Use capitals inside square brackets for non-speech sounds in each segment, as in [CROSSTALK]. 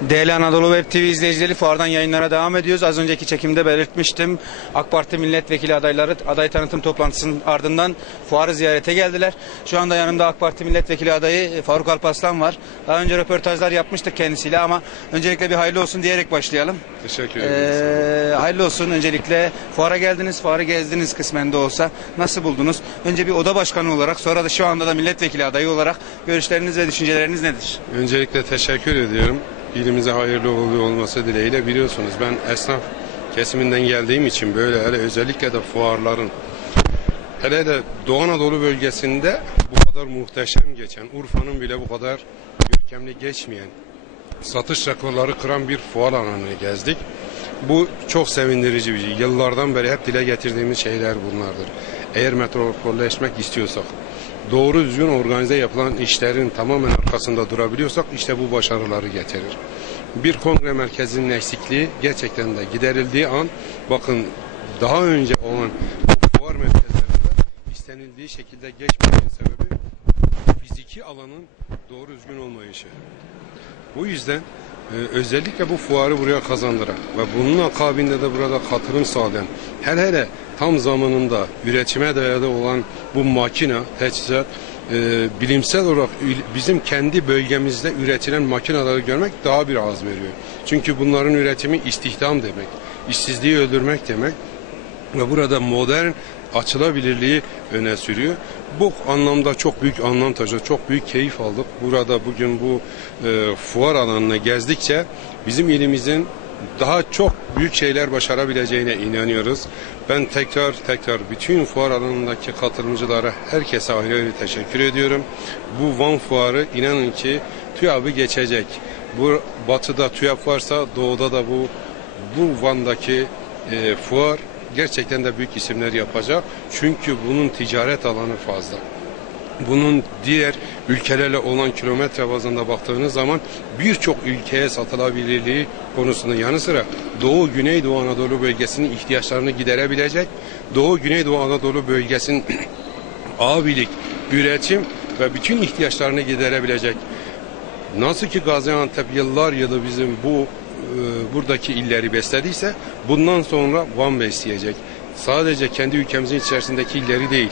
Değerli Anadolu Web TV izleyicileri fuardan yayınlara devam ediyoruz. Az önceki çekimde belirtmiştim. AK Parti milletvekili adayları aday tanıtım toplantısının ardından fuarı ziyarete geldiler. Şu anda yanımda AK Parti milletvekili adayı Faruk Alparslan var. Daha önce röportajlar yapmıştık kendisiyle ama öncelikle bir hayırlı olsun diyerek başlayalım. Teşekkür ederim. Ee, hayırlı olsun öncelikle. Fuara geldiniz, fuarı gezdiniz kısmen de olsa. Nasıl buldunuz? Önce bir oda başkanı olarak sonra da şu anda da milletvekili adayı olarak görüşleriniz ve düşünceleriniz nedir? Öncelikle teşekkür ediyorum. İlimize hayırlı uğurlu olması dileğiyle biliyorsunuz ben esnaf kesiminden geldiğim için böyle hele özellikle de fuarların hele de Doğu Anadolu bölgesinde bu kadar muhteşem geçen Urfa'nın bile bu kadar görkemli geçmeyen satış rekorları kıran bir fuar alanını gezdik. Bu çok sevindirici bir şey. Yıllardan beri hep dile getirdiğimiz şeyler bunlardır. Eğer metropolleşmek istiyorsak, doğru düzgün organize yapılan işlerin tamamen arkasında durabiliyorsak işte bu başarıları getirir. Bir kongre merkezinin eksikliği gerçekten de giderildiği an bakın daha önce olan fuar merkezlerinde istenildiği şekilde geçmemenin sebebi fiziki alanın doğru düzgün olmayışı. Bu yüzden özellikle bu fuarı buraya kazandıran ve bunun akabinde de burada katılım sağlayan hele hele tam zamanında üretime dayalı olan bu makina, teçhizat e, bilimsel olarak bizim kendi bölgemizde üretilen makineleri görmek daha bir az veriyor. Çünkü bunların üretimi istihdam demek, işsizliği öldürmek demek ve burada modern açılabilirliği öne sürüyor. Bu anlamda çok büyük anlam taşıyor. Çok büyük keyif aldık. Burada bugün bu e, fuar alanını gezdikçe bizim ilimizin daha çok büyük şeyler başarabileceğine inanıyoruz. Ben tekrar tekrar bütün fuar alanındaki katılımcılara herkese ayrı teşekkür ediyorum. Bu Van fuarı inanın ki TÜYAP'ı geçecek. Bu batıda TÜYAP varsa doğuda da bu bu Van'daki e, fuar gerçekten de büyük isimler yapacak. Çünkü bunun ticaret alanı fazla. Bunun diğer ülkelerle olan kilometre bazında baktığınız zaman birçok ülkeye satılabilirliği konusunda yanı sıra Doğu Güneydoğu Anadolu bölgesinin ihtiyaçlarını giderebilecek. Doğu Güneydoğu Anadolu bölgesinin [CLEARS THROAT] abilik, üretim ve bütün ihtiyaçlarını giderebilecek Nasıl ki Gaziantep yıllar yılı bizim bu buradaki illeri beslediyse bundan sonra Van besleyecek. Sadece kendi ülkemizin içerisindeki illeri değil.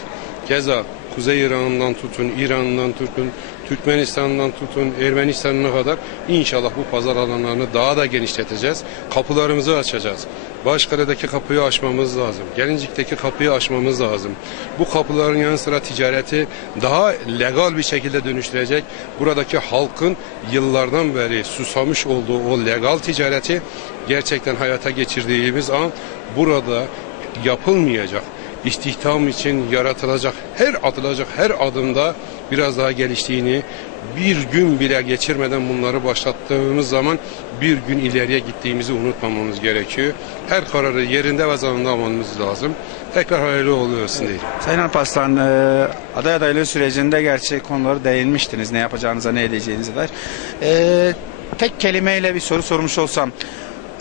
Keza Kuzey İran'dan tutun, İran'dan tutun, Türkmenistan'dan tutun, Ermenistan'ına kadar inşallah bu pazar alanlarını daha da genişleteceğiz. Kapılarımızı açacağız. Başkale'deki kapıyı açmamız lazım. Gelincik'teki kapıyı açmamız lazım. Bu kapıların yanı sıra ticareti daha legal bir şekilde dönüştürecek. Buradaki halkın yıllardan beri susamış olduğu o legal ticareti gerçekten hayata geçirdiğimiz an burada yapılmayacak istihdam için yaratılacak her atılacak her adımda biraz daha geliştiğini bir gün bile geçirmeden bunları başlattığımız zaman bir gün ileriye gittiğimizi unutmamamız gerekiyor. Her kararı yerinde ve zamanında almamız lazım. Tekrar hayırlı olsun diyelim. Sayın Alparslan, e, aday adaylığı sürecinde gerçi konuları değinmiştiniz. Ne yapacağınıza, ne edeceğinize dair. E, tek kelimeyle bir soru sormuş olsam,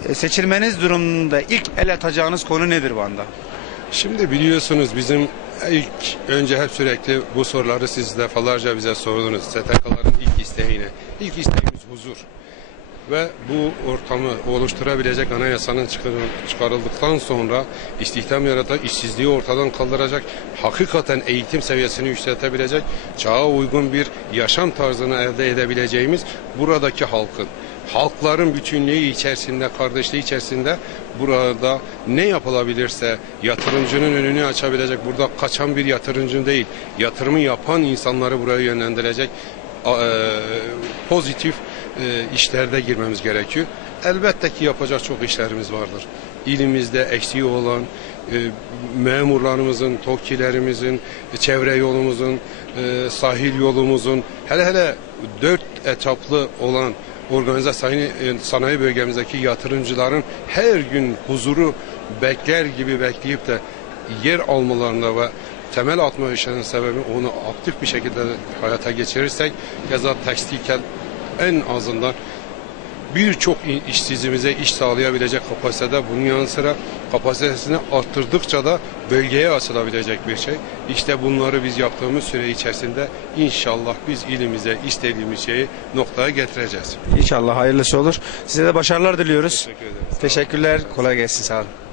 e, seçilmeniz durumunda ilk el atacağınız konu nedir Van'da? Şimdi biliyorsunuz bizim ilk önce hep sürekli bu soruları siz defalarca bize sordunuz. STK'ların ilk isteğimiz huzur. Ve bu ortamı oluşturabilecek anayasanın çıkar- çıkarıldıktan sonra istihdam yaratacak, işsizliği ortadan kaldıracak, hakikaten eğitim seviyesini yükseltebilecek, çağa uygun bir yaşam tarzını elde edebileceğimiz buradaki halkın halkların bütünlüğü içerisinde, kardeşliği içerisinde burada ne yapılabilirse yatırımcının önünü açabilecek, burada kaçan bir yatırımcı değil, yatırımı yapan insanları buraya yönlendirecek pozitif e, işlerde girmemiz gerekiyor. Elbette ki yapacak çok işlerimiz vardır. İlimizde eksiği olan e, memurlarımızın, TOKİ'lerimizin, çevre yolumuzun, e, sahil yolumuzun, hele hele dört etaplı olan organize sanayi, e, sanayi bölgemizdeki yatırımcıların her gün huzuru bekler gibi bekleyip de yer almalarına ve temel atma işlerinin sebebi onu aktif bir şekilde hayata geçirirsek keza tekstilkel en azından birçok işsizimize iş sağlayabilecek kapasitede bunun yanı sıra kapasitesini arttırdıkça da bölgeye açılabilecek bir şey. İşte bunları biz yaptığımız süre içerisinde inşallah biz ilimize istediğimiz şeyi noktaya getireceğiz. İnşallah hayırlısı olur. Size de başarılar diliyoruz. Teşekkür ederiz. Teşekkürler. Kolay gelsin. Sağ olun.